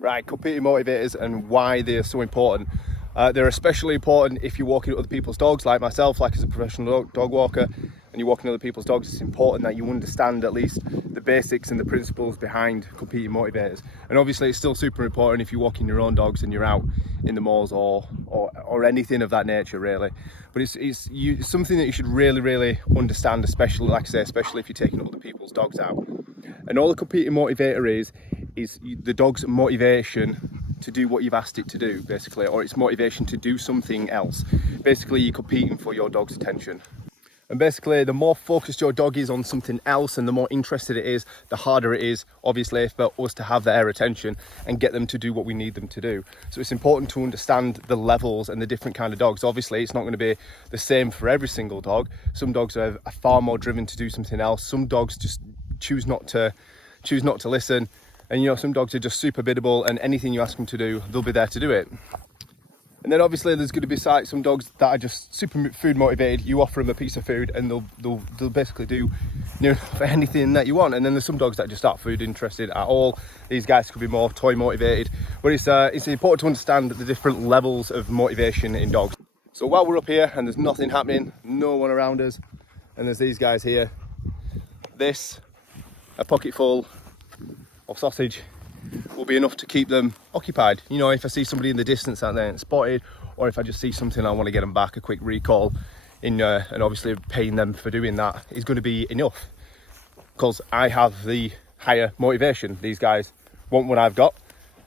Right, competing motivators and why they are so important. They're especially important if you're walking other people's dogs, like myself, like as a professional dog walker, and you're walking other people's dogs. It's important that you understand at least the basics and the principles behind competing motivators. And obviously it's still super important if you're walking your own dogs and you're out in the malls or anything of that nature, really. But it's something that you should really understand, especially, like I say, especially if you're taking other people's dogs out. And all a competing motivator is the dog's motivation to do what you've asked it to do, basically, or its motivation to do something else. Basically, you're competing for your dog's attention. And basically, the more focused your dog is on something else and the more interested it is, the harder it is, obviously, for us to have their attention and get them to do what we need them to do. So it's important to understand the levels and the different kind of dogs. Obviously, it's not going to be the same for every single dog. Some dogs are far more driven to do something else. Some dogs just choose not to listen. And, you know, some dogs are just super biddable, and anything you ask them to do, they'll be there to do it. And then obviously there's going to be some dogs that are just super food motivated. You offer them a piece of food and they'll basically do for anything that you want. And then there's some dogs that just aren't food interested at all. These guys could be more toy motivated. But it's important to understand the different levels of motivation in dogs. So while we're up here and there's nothing happening, no one around us, and there's these guys here, a pocket full of sausage will be enough to keep them occupied. You know, if I see somebody in the distance out there and spotted, or if I just see something I want to get them back, a quick recall and obviously paying them for doing that is going to be enough, because I have the higher motivation. These guys want what I've got.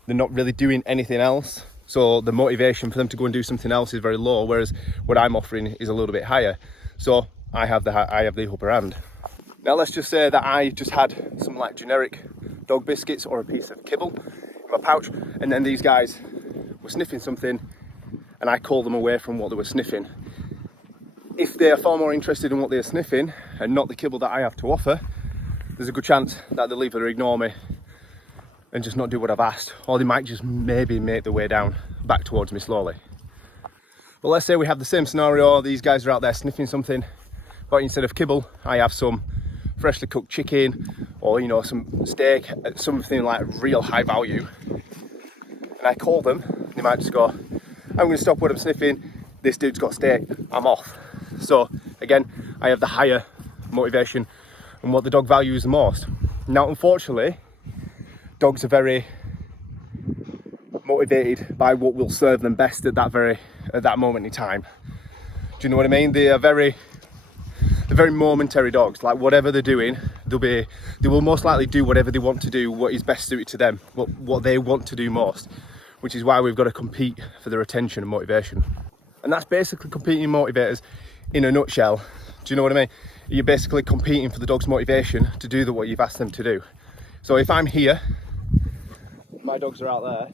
They're not really doing anything else, so the motivation for them to go and do something else is very low, whereas what I'm offering is a little bit higher. So I have the upper hand. Now let's just say that I just had some like generic dog biscuits or a piece of kibble in my pouch, and then these guys were sniffing something and I called them away from what they were sniffing. If they are far more interested in what they're sniffing and not the kibble that I have to offer, there's a good chance that they'll either ignore me and just not do what I've asked, or they might just maybe make their way down back towards me slowly. But let's say we have the same scenario. These guys are out there sniffing something, but instead of kibble I have some freshly cooked chicken, or you know, some steak, something like real high value, and I call them. They might just go, I'm going to stop what I'm sniffing, this dude's got steak, I'm off. So again, I have the higher motivation and what the dog values the most. Now unfortunately, dogs are very motivated by what will serve them best at that moment in time. Do you know what I mean? They're very momentary dogs. Like whatever they're doing, they will most likely do whatever they want to do, what is best suited to them, what they want to do most, which is why we've got to compete for their attention and motivation. And that's basically competing motivators in a nutshell. Do you know what I mean? You're basically competing for the dog's motivation to do what you've asked them to do. So if I'm here, my dogs are out there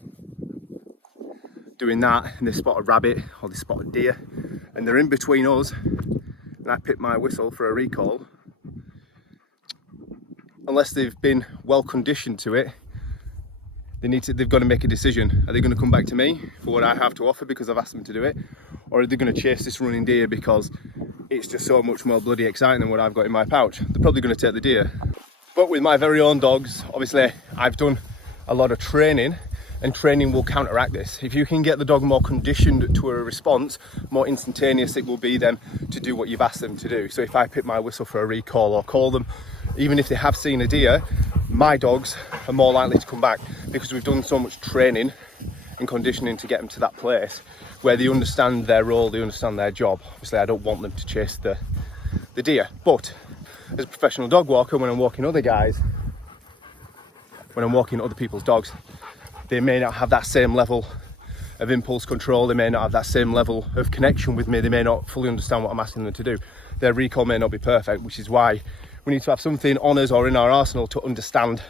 doing that, and they spot a rabbit or they spot a deer, and they're in between us, and I pick my whistle for a recall, unless they've been well conditioned to it, they've got to make a decision. Are they going to come back to me for what I have to offer because I've asked them to do it, or are they going to chase this running deer because it's just so much more bloody exciting than what I've got in my pouch? They're probably going to take the deer. But with my very own dogs, obviously I've done a lot of training, and training will counteract this. If you can get the dog more conditioned to a response, more instantaneous it will be then to do what you've asked them to do. So if I pick my whistle for a recall or call them, even if they have seen a deer, my dogs are more likely to come back, because we've done so much training and conditioning to get them to that place where they understand their role, they understand their job. Obviously I don't want them to chase the deer, but as a professional dog walker, when I'm walking other people's dogs, they may not have that same level of impulse control, they may not have that same level of connection with me, they may not fully understand what I'm asking them to do. Their recall may not be perfect, which is why we need to have something on us or in our arsenal to understand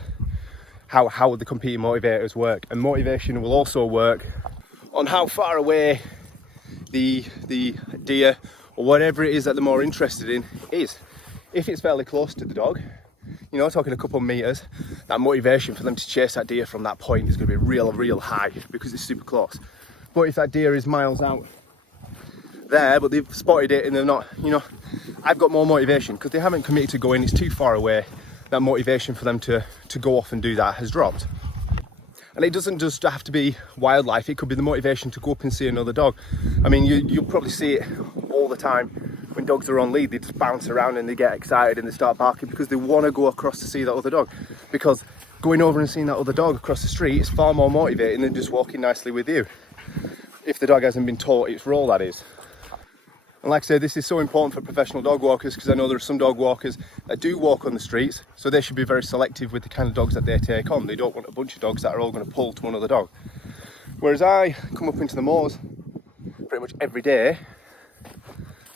how the competing motivators work. And motivation will also work on how far away the deer or whatever it is that they're more interested in is. If it's fairly close to the dog, you know, talking a couple of meters, that motivation for them to chase that deer from that point is going to be real high, because it's super close. But if that deer is miles out there, but they've spotted it and they're not, you know, I've got more motivation because they haven't committed to going, it's too far away. That motivation for them to go off and do that has dropped. And it doesn't just have to be wildlife, it could be the motivation to go up and see another dog. I mean, you'll probably see it all the time when dogs are on lead. They just bounce around and they get excited and they start barking because they want to go across to see that other dog. Because going over and seeing that other dog across the street is far more motivating than just walking nicely with you, if the dog hasn't been taught its role, that is. And like I say, this is so important for professional dog walkers, because I know there are some dog walkers that do walk on the streets, so they should be very selective with the kind of dogs that they take on. They don't want a bunch of dogs that are all going to pull to another dog. Whereas I come up into the moors pretty much every day,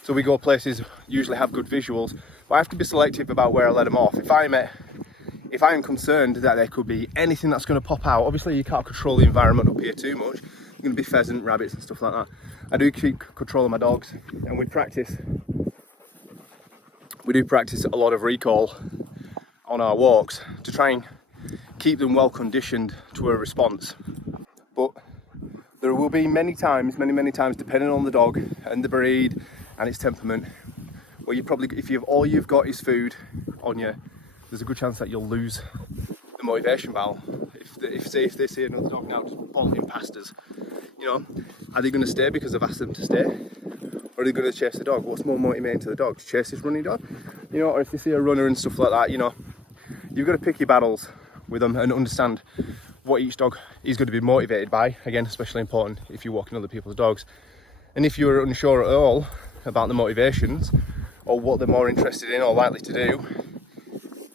so we go places, usually have good visuals, but I have to be selective about where I let them off. If I am concerned that there could be anything that's going to pop out, obviously you can't control the environment up here too much. There's going to be pheasant, rabbits and stuff like that. I do keep control of my dogs, and we do practice a lot of recall on our walks to try and keep them well conditioned to a response. But there will be many times, depending on the dog and the breed and its temperament, where you probably, if all you've got is food on you, there's a good chance that you'll lose the motivation battle. If they see another dog now just bolting past us, you know, are they going to stay because I've asked them to stay? Or are they going to chase the dog? What's more motivating to the dog? To chase this running dog? You know, or if they see a runner and stuff like that, you know, you've got to pick your battles with them and understand what each dog is going to be motivated by. Again, especially important if you're walking other people's dogs. And if you're unsure at all about the motivations or what they're more interested in or likely to do,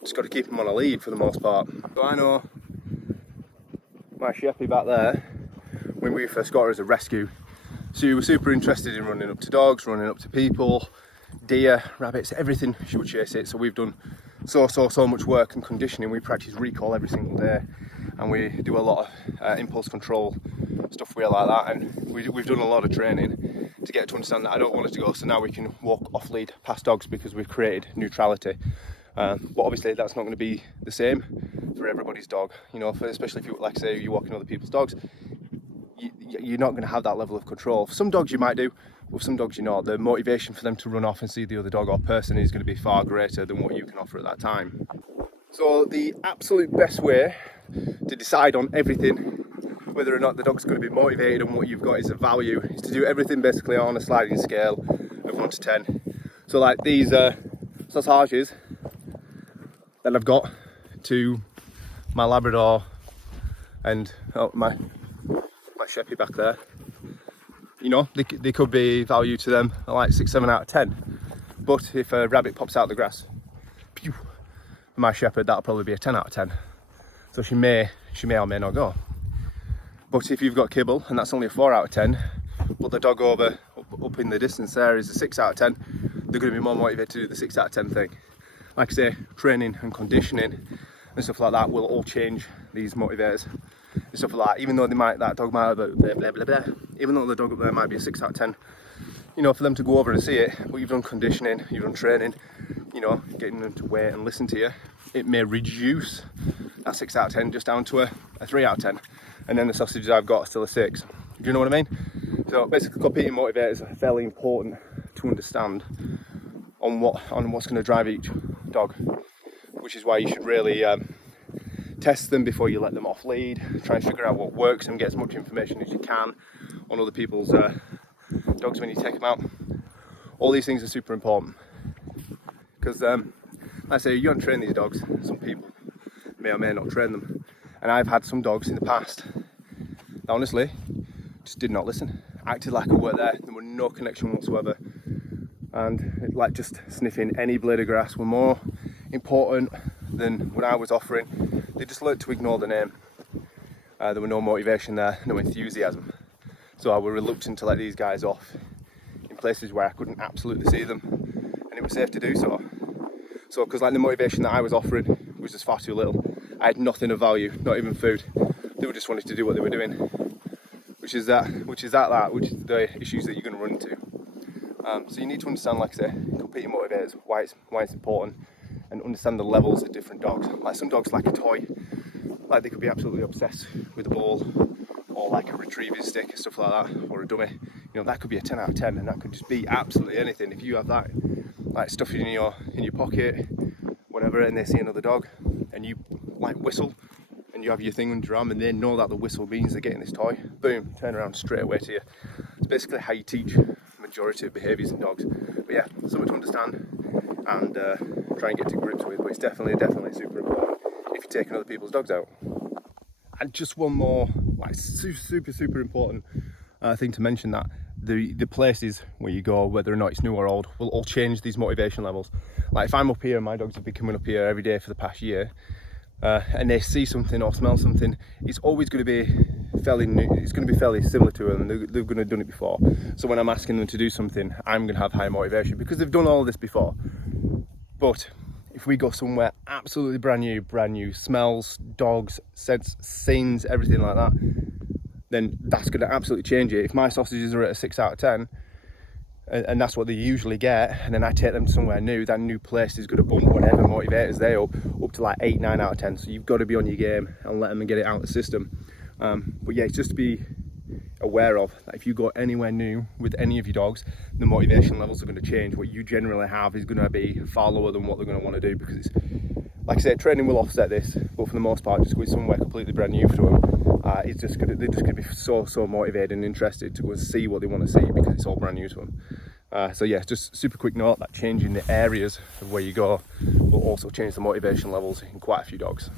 just got to keep them on a lead for the most part. So I know my Sheppy back there, when we first got her as a rescue, she was super interested in running up to dogs, running up to people, deer, rabbits, everything, she would chase it. So we've done so much work and conditioning. We practice recall every single day, and we do a lot of impulse control stuff like that, and we've done a lot of training to get her to understand that I don't want her to go, so now we can walk off lead past dogs because we've created neutrality. But obviously that's not going to be the same for everybody's dog, you know, especially if you, like I say, you're walking other people's dogs, you're not going to have that level of control. For some dogs you might do, with some dogs you're not. The motivation for them to run off and see the other dog or person is going to be far greater than what you can offer at that time. So the absolute best way to decide on everything, whether or not the dog's going to be motivated and what you've got is a value, is to do everything basically on a sliding scale of 1 to 10. So like these sausages that I've got to my Labrador and my Sheppy back there, you know, they could be value to them like 6, 7 out of 10. But if a rabbit pops out of the grass, pew, for my shepherd, that'll probably be a 10 out of 10. So she may or may not go. But if you've got kibble and that's only a 4 out of 10, but the dog up in the distance there is a 6 out of 10, they're going to be more motivated to do the 6 out of 10 thing. Like I say, training and conditioning and stuff like that will all change these motivators and stuff like that. Even though that dog might have a blah, blah, blah, blah. Even though the dog up there might be a 6 out of 10, you know, for them to go over and see it, but you've done conditioning, you've done training, you know, getting them to wait and listen to you, it may reduce that 6 out of 10 just down to a 3 out of 10. And then the sausages I've got are still a 6. Do you know what I mean? So basically competing motivators are fairly important to understand on what's going to drive each dog, which is why you should really test them before you let them off lead. Try and figure out what works and get as much information as you can on other people's dogs when you take them out. All these things are super important because, like I say, you don't train these dogs. Some people may or may not train them, and I've had some dogs in the past that honestly just did not listen, acted like I weren't there. There was no connection whatsoever, and like just sniffing any blade of grass were more important than what I was offering. They just learned to ignore the name. There was no motivation there, no enthusiasm. So I was reluctant to let these guys off in places where I couldn't absolutely see them, and it was safe to do so. So, because like the motivation that I was offering was just far too little. I had nothing of value, not even food. They were just wanting to do what they were doing, which is the issues that you're going to run into. So you need to understand, like I say, competing motivators, why it's important, and understand the levels of different dogs. Like some dogs like a toy, like they could be absolutely obsessed with a ball, or like a retrieving stick and stuff like that, or a dummy. You know, that could be a 10 out of 10, and that could just be absolutely anything. If you have that like stuff in your pocket, whatever, and they see another dog, and you like whistle and you have your thing under your arm and they know that the whistle means they're getting this toy, boom, turn around straight away to you. It's basically how you teach the majority of behaviours in dogs. But yeah, something to understand and try and get to grips with, but it's definitely super important if you're taking other people's dogs out. And just one more, like super important thing to mention, that the places where you go, whether or not it's new or old, will all change these motivation levels. Like if I'm up here and my dogs have been coming up here every day for the past year, and they see something or smell something, it's always going to be fairly new, it's going to be fairly similar to them, and they're going to have done it before. So when I'm asking them to do something, I'm going to have high motivation because they've done all of this before. But if we go somewhere absolutely brand new, smells, dogs, scents, scenes, everything like that, then that's going to absolutely change it. If my sausages are at a 6 out of 10, and that's what they usually get, and then I take them somewhere new, that new place is going to bump whatever motivators they up to like 8, 9 out of 10. So you've got to be on your game and let them get it out of the system. But yeah, it's just to be aware of that if you go anywhere new with any of your dogs, the motivation levels are going to change. What you generally have is going to be far lower than what they're going to want to do, because it's, like I said, training will offset this, but for the most part, just going somewhere completely brand new for them, they're just going to be so motivated and interested to go and see what they want to see because it's all brand new to them. So yeah, just super quick note that changing the areas of where you go will also change the motivation levels in quite a few dogs.